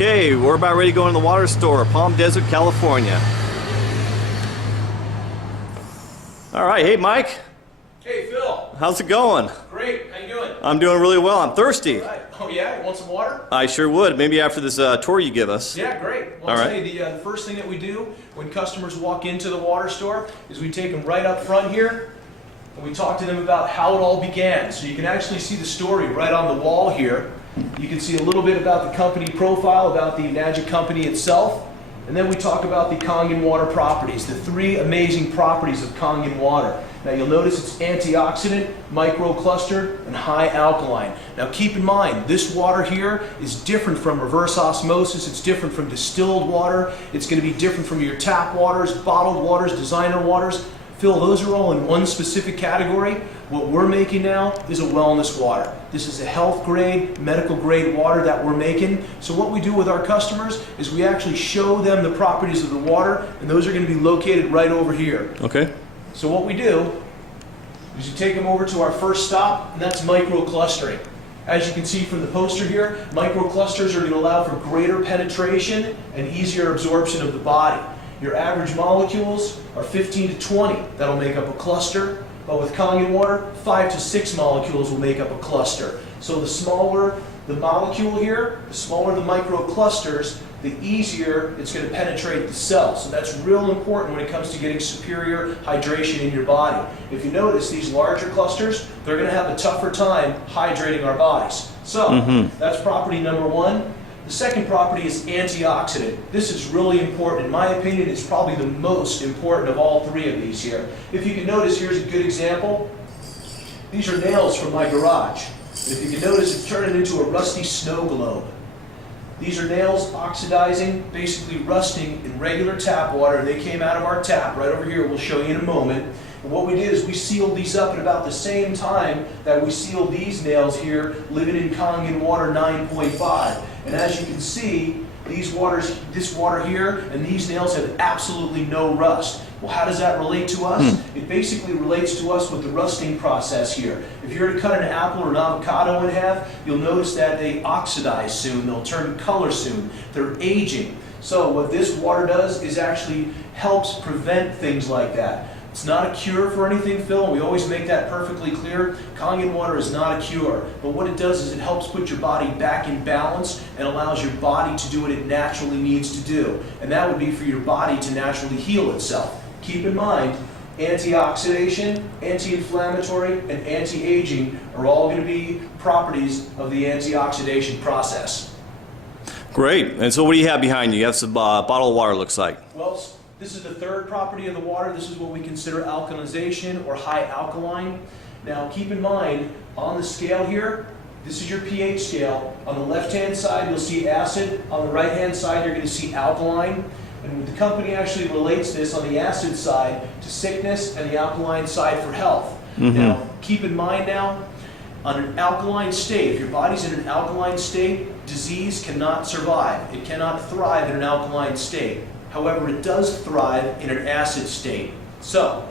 Okay, we're about ready to go in the water store, Palm Desert, California. All right, hey Mike. Hey Phil. How's it going? Great, how you doing? I'm doing really well. I'm thirsty. All right. Oh yeah, you want some water? I sure would. Maybe after this tour you give us. Yeah, great. Well, I'll tell you, the first thing that we do when customers walk into the water store is we take them right up front here and we talk to them about how it all began. So you can actually see the story right on the wall here. You can see a little bit about the company profile, about the Magic Company itself, and then we talk about the Kangen water properties, the three amazing properties of Kangen water. Now you'll notice it's antioxidant, microclustered, and high alkaline. Now keep in mind, this water here is different from reverse osmosis, it's different from distilled water, it's going to be different from your tap waters, bottled waters, designer waters. Phil, those are all in one specific category. What we're making now is a wellness water. This is a health grade, medical grade water that we're making. So what we do with our customers is we actually show them the properties of the water, and those are going to be located right over here. Okay. So what we do is you take them over to our first stop, and that's microclustering. As you can see from the poster here, microclusters are going to allow for greater penetration and easier absorption of the body. Your average molecules are 15 to 20 that'll make up a cluster, but with Kangen water, 5 to 6 molecules will make up a cluster. So the smaller the molecule here, the smaller the microclusters, the easier it's going to penetrate the cell. So that's real important when it comes to getting superior hydration in your body. If you notice, these larger clusters, they're going to have a tougher time hydrating our bodies. So that's property number one. The second property is antioxidant. This is really important. In my opinion, it's probably the most important of all three of these here. If you can notice, here's a good example. These are nails from my garage. And if you can notice, it's turning into a rusty snow globe. These are nails oxidizing, basically rusting in regular tap water. They came out of our tap right over here. We'll show you in a moment. And what we did is we sealed these up at about the same time that we sealed these nails here, living in Kangen water 9.5. And as you can see, this water here and these nails have absolutely no rust. Well, how does that relate to us? It basically relates to us with the rusting process here. If you're to cut an apple or an avocado in half, you'll notice that they oxidize soon, they'll turn color soon, they're aging. So what this water does is actually helps prevent things like that. It's not a cure for anything, Phil, and we always make that perfectly clear. Kangen water is not a cure, but what it does is it helps put your body back in balance and allows your body to do what it naturally needs to do. And that would be for your body to naturally heal itself. Keep in mind, antioxidation, anti-inflammatory, and anti-aging are all going to be properties of the antioxidation process. Great. And so what do you have behind you? You have some bottled water, looks like. Well, this is the third property of the water. This is what we consider alkalization or high alkaline. Now keep in mind, on the scale here, this is your pH scale. On the left-hand side, you'll see acid. On the right-hand side, you're going to see alkaline. And the company actually relates this on the acid side to sickness and the alkaline side for health. Now, keep in mind now, on an alkaline state, if your body's in an alkaline state, disease cannot survive. It cannot thrive in an alkaline state. However, it does thrive in an acid state. So,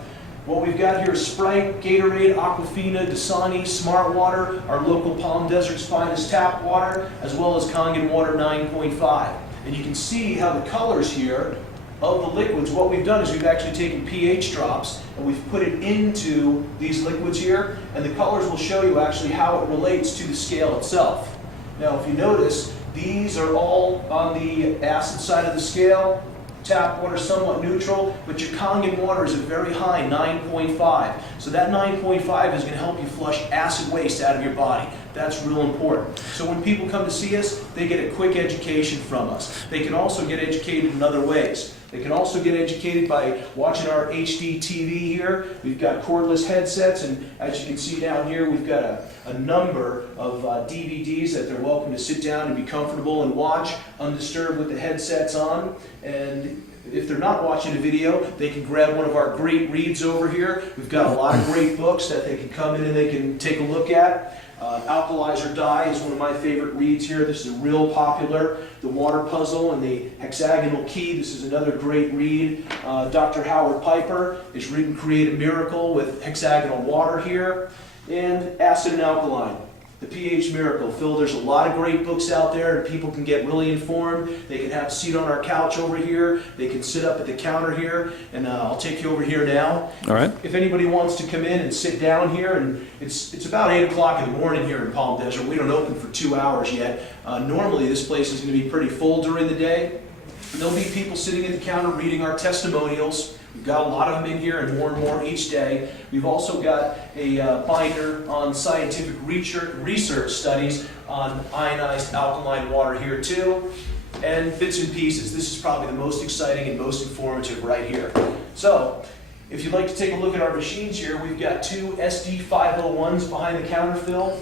what we've got here is Sprite, Gatorade, Aquafina, Dasani, Smart Water, our local Palm Desert's finest tap water, as well as Kangen water 9.5. And you can see how the colors here of the liquids, what we've done is we've actually taken pH drops and we've put it into these liquids here, and the colors will show you actually how it relates to the scale itself. Now, if you notice, these are all on the acid side of the scale. Tap water somewhat neutral, but your Kangen water is a very high 9.5. So that 9.5 is going to help you flush acid waste out of your body. That's real important. So when people come to see us, they get a quick education from us. They can also get educated in other ways. They can also get educated by watching our HD TV here. We've got cordless headsets, and as you can see down here, we've got a number of DVDs that they're welcome to sit down and be comfortable and watch undisturbed with the headsets on. And if they're not watching a video, they can grab one of our great reads over here. We've got a lot of great books that they can come in and they can take a look at. Alkalize or Die is one of my favorite reads here. This is real popular. The Water Puzzle and the Hexagonal Key. This is another great read. Dr. Howard Piper has written Create a Miracle with hexagonal water here. And Acid and Alkaline. The pH Miracle. Phil, there's a lot of great books out there, and people can get really informed. They can have a seat on our couch over here. They can sit up at the counter here, and I'll take you over here now. All right. If anybody wants to come in and sit down here, and it's about 8 o'clock in the morning here in Palm Desert. We don't open for 2 hours yet. Normally, this place is going to be pretty full during the day. And there'll be people sitting at the counter reading our testimonials. We've got a lot of them in here and more each day. We've also got a binder on scientific research studies on ionized alkaline water here too. And bits and pieces. This is probably the most exciting and most informative right here. So, if you'd like to take a look at our machines here, we've got 2 SD501s behind the counter, Phil.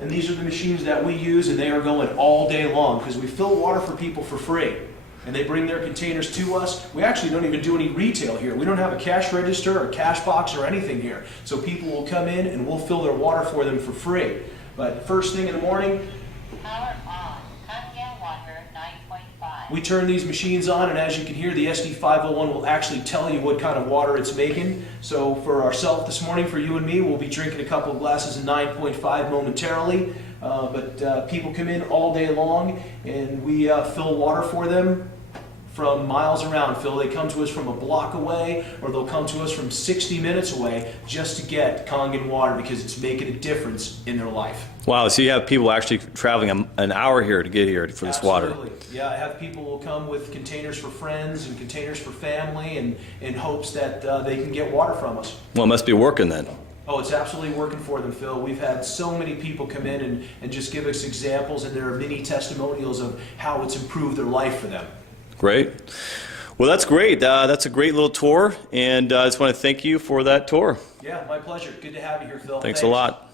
And these are the machines that we use, and they are going all day long because we fill water for people for free. And they bring their containers to us. We actually don't even do any retail here. We don't have a cash register or cash box or anything here. So people will come in and we'll fill their water for them for free. But first thing in the morning, power on, Kangen water 9.5. we turn these machines on, and as you can hear, the SD501 will actually tell you what kind of water it's making. So for ourselves this morning, for you and me, we'll be drinking a couple of glasses of 9.5 momentarily. But people come in all day long, and we fill water for them from miles around, Phil. They come to us from a block away, or they'll come to us from 60 minutes away just to get Kangen water because it's making a difference in their life. Wow, so you have people actually traveling an hour here to get here for this water. Absolutely. Yeah, I have people will come with containers for friends and containers for family, and in hopes that they can get water from us. Well, it must be working then. Oh, it's absolutely working for them, Phil. We've had so many people come in and just give us examples, and there are many testimonials of how it's improved their life for them. Great. Well, that's great. That's a great little tour, and I just want to thank you for that tour. Yeah, my pleasure. Good to have you here, Phil. Thanks a lot.